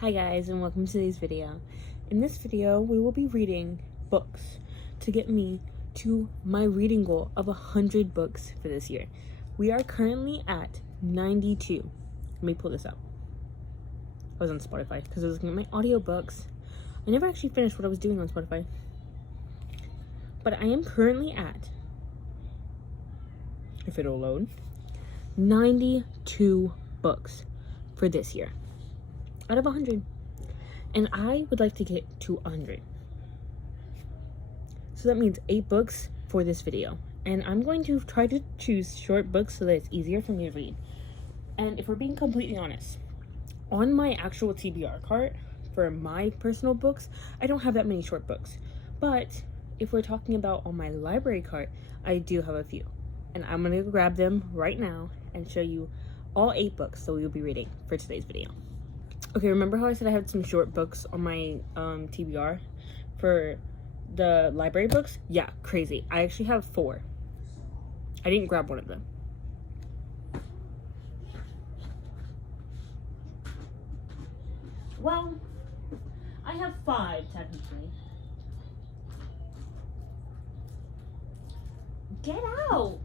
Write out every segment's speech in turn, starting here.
Hi guys, and welcome to today's video. In this video, we will be reading books to get me to my reading goal of 100 books for this year. We are currently at 92. Let me pull this up. I was on Spotify because I was looking at my audiobooks. I never actually finished what I was doing on Spotify. But I am currently at, if it'll load, 92 books for this year. Out of 100, and I would like to get to 100. So that means 8 books for this video, and I'm going to try to choose short books so that it's easier for me to read. And if we're being completely honest, on my actual TBR cart for my personal books, I don't have that many short books. But if we're talking about on my library cart, I do have a few, and I'm gonna grab them right now and show you all 8 books that we will be reading for today's video. Okay, remember how I said I had some short books on my TBR for the library books? Yeah, crazy. I actually have 4. I didn't grab one of them. Well, I have 5 technically. Get out!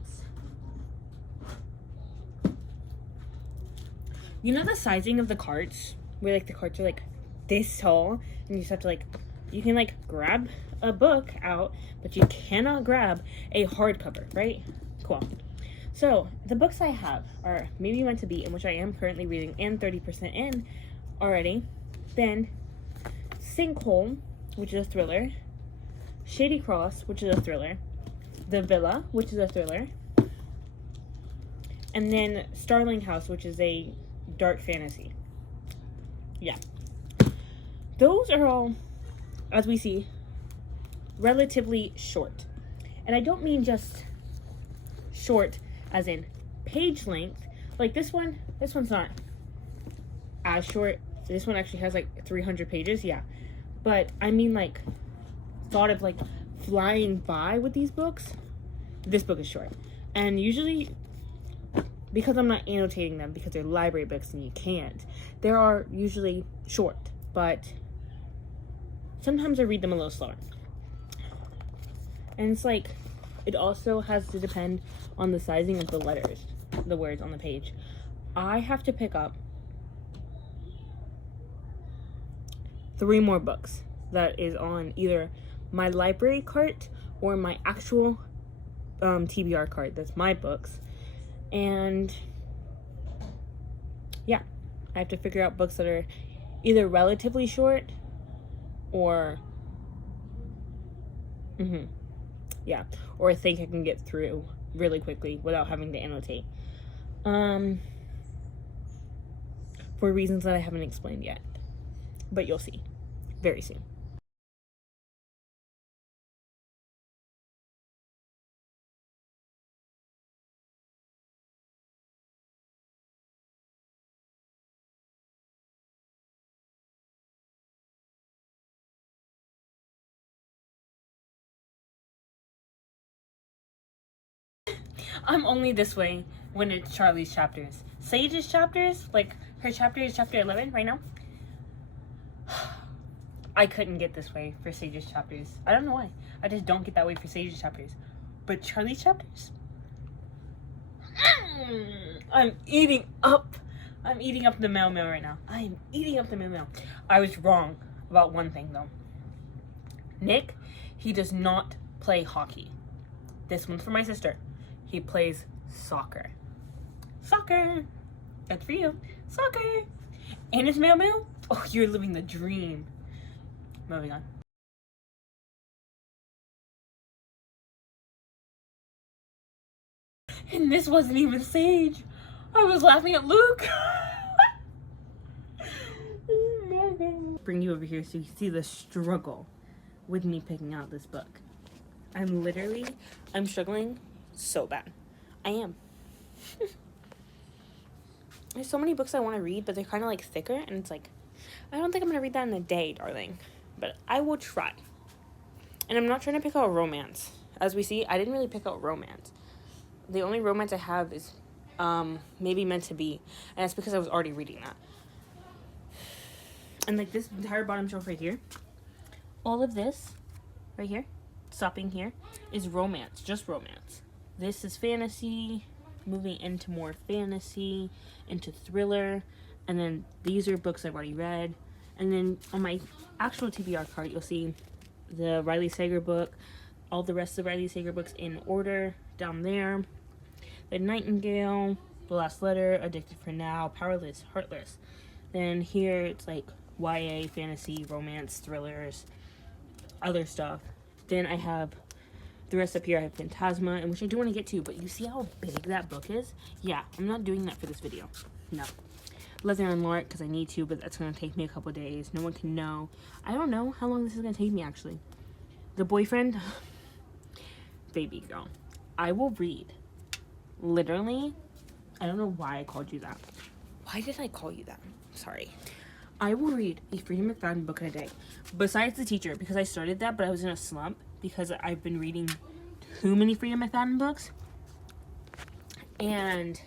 You know the sizing of the carts? Where like the carts are like this tall and you just have to you can grab a book out, but you cannot grab a hardcover, right? Cool. So the books I have are Maybe Meant to Be, in which I am currently reading and 30% in already. Then Sinkhole, which is a thriller. Shady Cross, which is a thriller. The Villa, which is a thriller. And then Starling House, which is a dark fantasy. Yeah, those are all, as we see, relatively short. And I don't mean just short as in page length. Like this one's not as short. This one actually has 300 pages, yeah. But I mean thought of flying by with these books. This book is short. And usually, because I'm not annotating them because they're library books and you can't, they are usually short, but sometimes I read them a little slower. And it's it also has to depend on the sizing of the letters, the words on the page. I have to pick up 3 more books that is on either my library cart or my actual TBR cart. That's my books. And yeah, I have to figure out books that are either relatively short or or I think I can get through really quickly without having to annotate, for reasons that I haven't explained yet, but you'll see very soon. I'm only this way when it's Charlie's chapters. Sage's chapters, her chapter is chapter 11 right now. I couldn't get this way for Sage's chapters. I don't know why. I just don't get that way for Sage's chapters. But Charlie's chapters? I'm eating up the mail right now. I am eating up the mail. I was wrong about one thing though. Nick, he does not play hockey. This one's for my sister. He plays soccer. Soccer! That's for you. Soccer! And it's mail. Oh, you're living the dream. Moving on. And this wasn't even Sage. I was laughing at Luke. Oh my God. Bring you over here so you can see the struggle with me picking out this book. I'm struggling so bad. I am. There's so many books I want to read, but they're kind of thicker, and it's I don't think I'm going to read that in a day, darling. But I will try. And I'm not trying to pick out romance. As we see, I didn't really pick out romance. The only romance I have is Maybe Meant to Be, and that's because I was already reading that. And like this entire bottom shelf right here, all of this right here, stopping here, is romance, just romance. This is fantasy, moving into more fantasy, into thriller, and then these are books I've already read. And then on my actual TBR card, you'll see the Riley Sager book, all the rest of the Riley Sager books in order down there. The Nightingale, The Last Letter, Addicted for Now, Powerless, Heartless. Then here it's like YA, fantasy, romance, thrillers, other stuff. Then I have the rest up here. I have Phantasma, and which I do want to get to, but you see how big that book is? Yeah, I'm not doing that for this video. No. Leather and Lark, because I need to, but that's going to take me a couple days. No one can know. I don't know how long this is going to take me, actually. The Boyfriend, baby girl. I will read. Literally, I don't know why I called you that. Why did I call you that? Sorry. I will read a Freedom McFadden book in a day. Besides The Teacher, because I started that, but I was in a slump because I've been reading too many Freedom McFadden books. And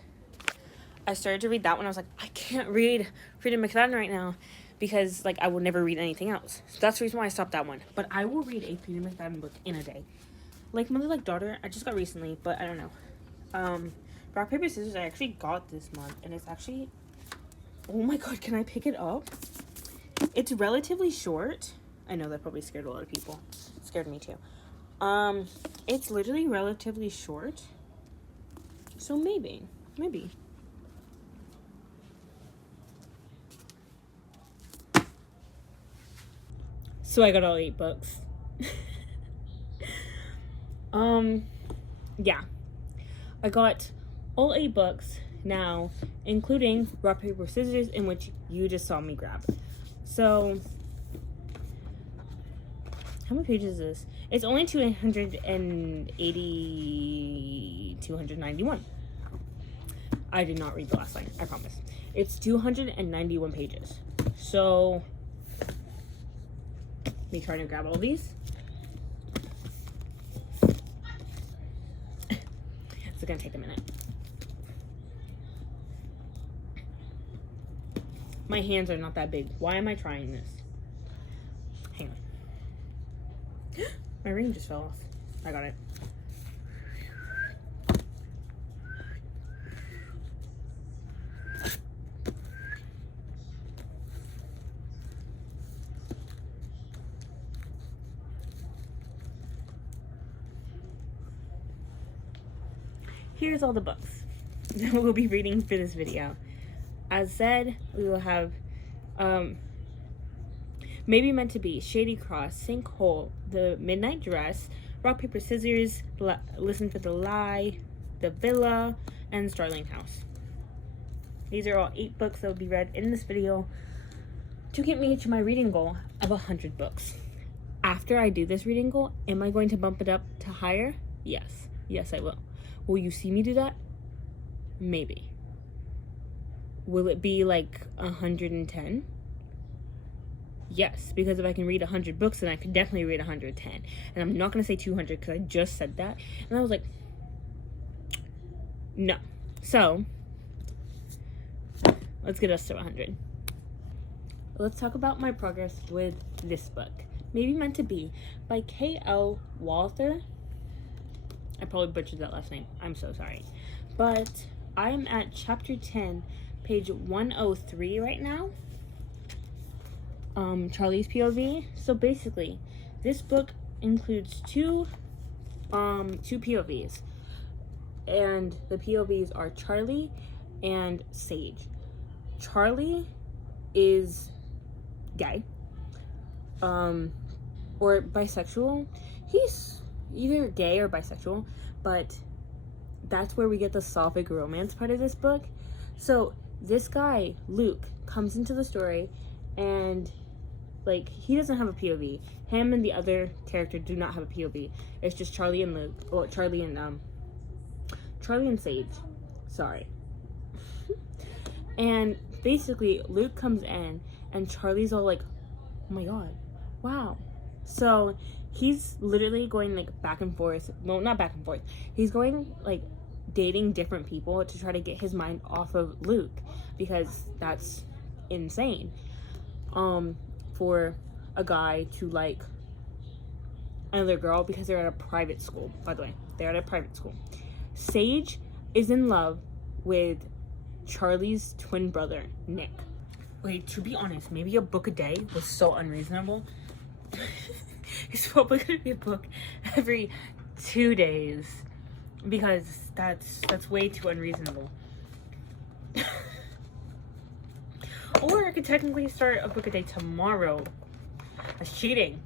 I started to read that one. I was like, I can't read Freedom McFadden right now because like I will never read anything else. So that's the reason why I stopped that one. But I will read a Freedom McFadden book in a day. Like Mother Like Daughter, I just got recently, but I don't know. Rock, Paper, Scissors, I actually got this month, and it's actually, oh my god, can I pick it up? It's relatively short. I know that probably scared a lot of people. It scared me too. It's literally relatively short. So maybe. So I got all 8 books. Yeah. I got all 8 books now, including Rock, Paper, Scissors, in which you just saw me grab. So, how many pages is this? It's only 291. I did not read the last line, I promise. It's 291 pages. So, me trying to grab all these. It's gonna take a minute. My hands are not that big. Why am I trying this? Hang on. My ring just fell off. I got it. Here's all the books that we'll be reading for this video. As said, we will have Maybe Meant to Be, Shady Cross, Sinkhole, The Midnight Dress, Rock, Paper, Scissors, Listen for the Lie, The Villa, and Starling House. These are all 8 books that will be read in this video to get me to my reading goal of 100 books. After I do this reading goal, am I going to bump it up to higher? Yes. Yes, I will. Will you see me do that? Maybe. Will it be like 110? Yes, because if I can read 100 books, then I could definitely read 110. And I'm not going to say 200 because I just said that. And I was like, no. So, let's get us to 100. Let's talk about my progress with this book. Maybe Meant to Be by K.L. Walther. I probably butchered that last name. I'm so sorry. But I'm at chapter 10, page 103 right now. Charlie's POV. So basically, this book includes two POVs. And the POVs are Charlie and Sage. Charlie is gay. Or bisexual. He's either gay or bisexual, but that's where we get the sapphic romance part of this book. So this guy, Luke, comes into the story and like he doesn't have a POV. Him and the other character do not have a POV. It's just Charlie and Luke, or Charlie and Sage. Sorry. And basically Luke comes in and Charlie's all like, oh my god, wow. So he's literally going like back and forth. Well, not back and forth. He's going like dating different people to try to get his mind off of Luke because that's insane. for a guy to like another girl because they're at a private school. By the way, they're at a private school. Sage is in love with Charlie's twin brother, Nick. Wait, to be honest, maybe a book a day was so unreasonable. It's probably gonna be a book every 2 days because that's way too unreasonable. Or I could technically start a book a day tomorrow. That's cheating.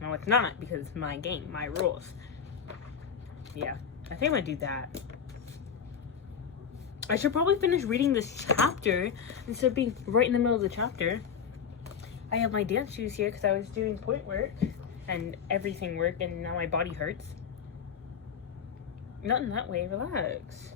No, it's not, because it's my game, my rules. Yeah, I think I'm gonna do that. I should probably finish reading this chapter instead of being right in the middle of the chapter. I have my dance shoes here because I was doing point work and everything worked, and now my body hurts. Not in that way, relax.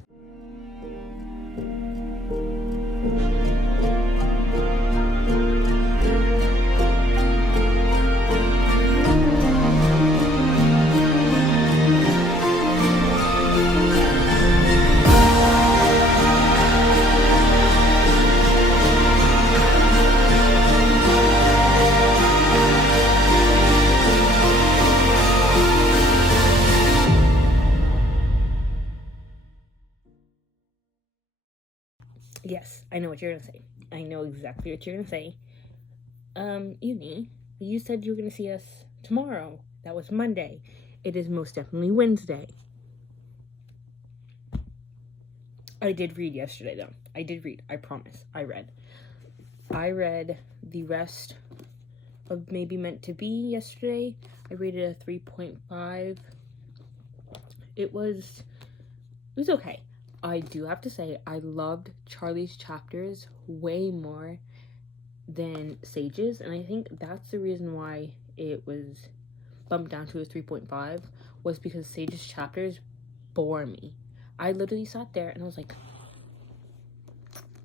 Yes, I know what you're gonna say. I know exactly what you're gonna say. Uni, you said you were gonna see us tomorrow. That was Monday. It is most definitely Wednesday. I did read yesterday, though. I did read. I promise. I read the rest of Maybe Meant to Be yesterday. I rated a 3.5. It was okay. I do have to say, I loved Charlie's chapters way more than Sage's, and I think that's the reason why it was bumped down to a 3.5, was because Sage's chapters bore me. I literally sat there and I was like,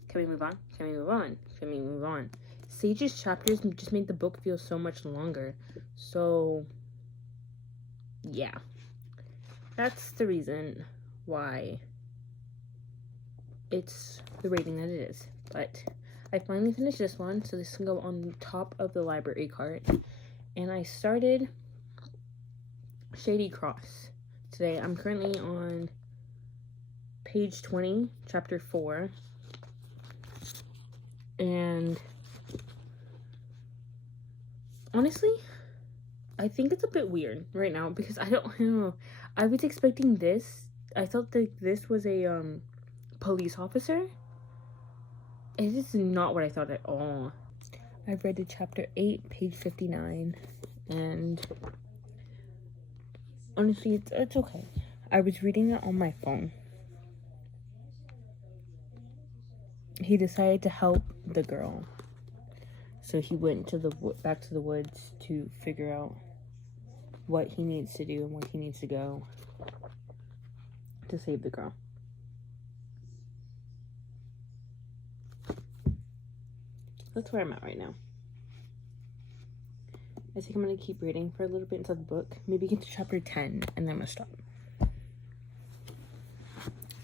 can we move on? Can we move on? Can we move on? Sage's chapters just made the book feel so much longer. So, yeah. That's the reason why it's the rating that it is. But I finally finished this one, so this can go on top of the library cart. And I started Shady Cross today. I'm currently on page 20, chapter 4. And honestly, I think it's a bit weird right now because I don't know. I was expecting this. I thought that this was a police officer. It is not what I thought at all. I've read to chapter 8, page 59, and honestly, it's okay. I was reading it on my phone. He decided to help the girl, so he went to back to the woods to figure out what he needs to do and where he needs to go to save the girl. That's where I'm at right now. I think I'm going to keep reading for a little bit inside the book. Maybe get to chapter 10, and then I'm going to stop.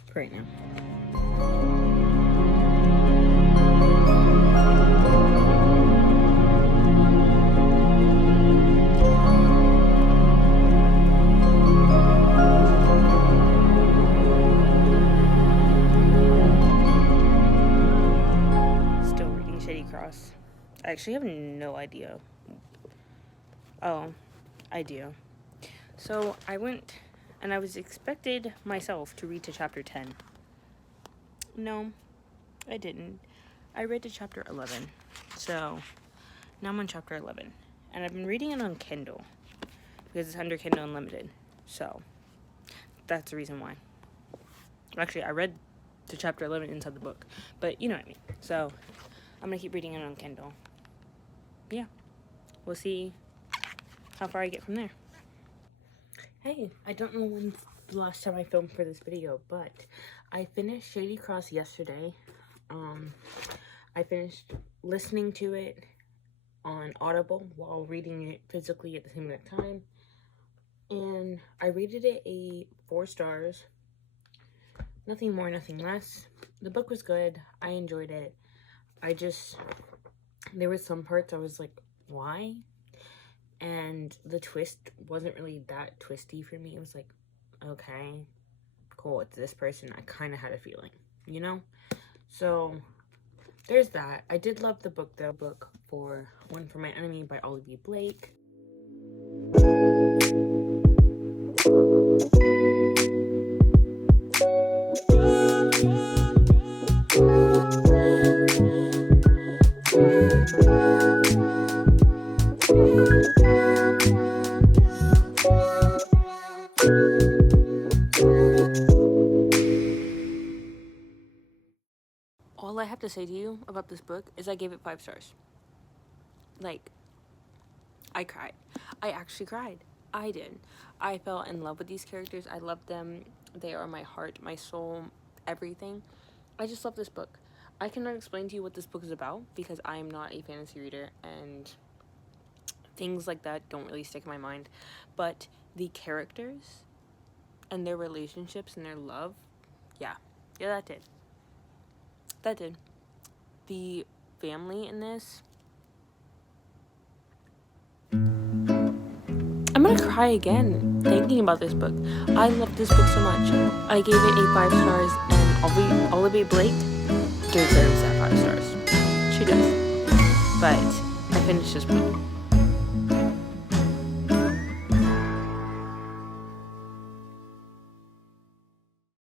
For right now. I actually have no idea. Oh, I do. So I went and I was expected myself to read to chapter 10. No, I didn't. I read to chapter 11. So now I'm on chapter 11. And I've been reading it on Kindle because it's under Kindle Unlimited. So that's the reason why. Actually, I read to chapter 11 inside the book. But you know what I mean. So I'm going to keep reading it on Kindle. Yeah, we'll see how far I get from there. Hey, I don't know when the last time I filmed for this video, but I finished Shady Cross yesterday. I finished listening to it on Audible while reading it physically at the same time. And I rated it a 4 stars. Nothing more, nothing less. The book was good. I enjoyed it. there were some parts I was like, why? And the twist wasn't really that twisty for me. It was like, okay, cool, it's this person. I kind of had a feeling, you know? So there's that. I did love the book, though. Book for One for My Enemy by Olivia Blake. All I have to say to you about this book is I gave it 5 stars. Like, I cried. I actually cried. I did. I fell in love with these characters. I love them. They are my heart, my soul, everything. I just love this book. I cannot explain to you what this book is about because I am not a fantasy reader and things like that don't really stick in my mind. But the characters and their relationships and their love, yeah, that did. That did. The family in this, I'm gonna cry again thinking about this book. I love this book so much. I gave it a 5 stars, and Olivia Blake deserves that 5 stars. She does. But I finished this book.